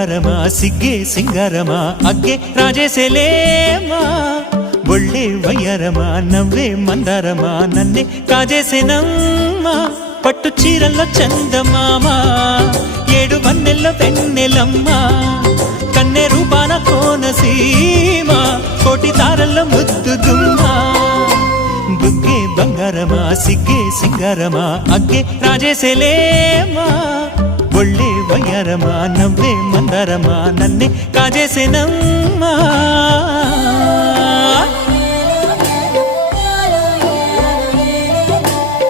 బంగారమా సిగ్గే సింగారమా అగ్గే రాజేసేలేమా ఒళ్ళే వయ్యారమా నవ్వే మందారమా నన్నే కాజేసేనమ్మా పట్టు చీరల్లో చందమామా ఏడు వన్నెల్లో వెన్నెలమ్మా కన్నె రూపాన కోనసీమ కోటి తారల్లో ముద్దుదుమ్మా బుగ్గే బంగారమా సిగ్గే సింగారమా అగ్గే రాజేసేలేమా ఒళ్ళే వయ్యారమా నవ్వే మందారమా నన్నే కాజేసేనమ్మా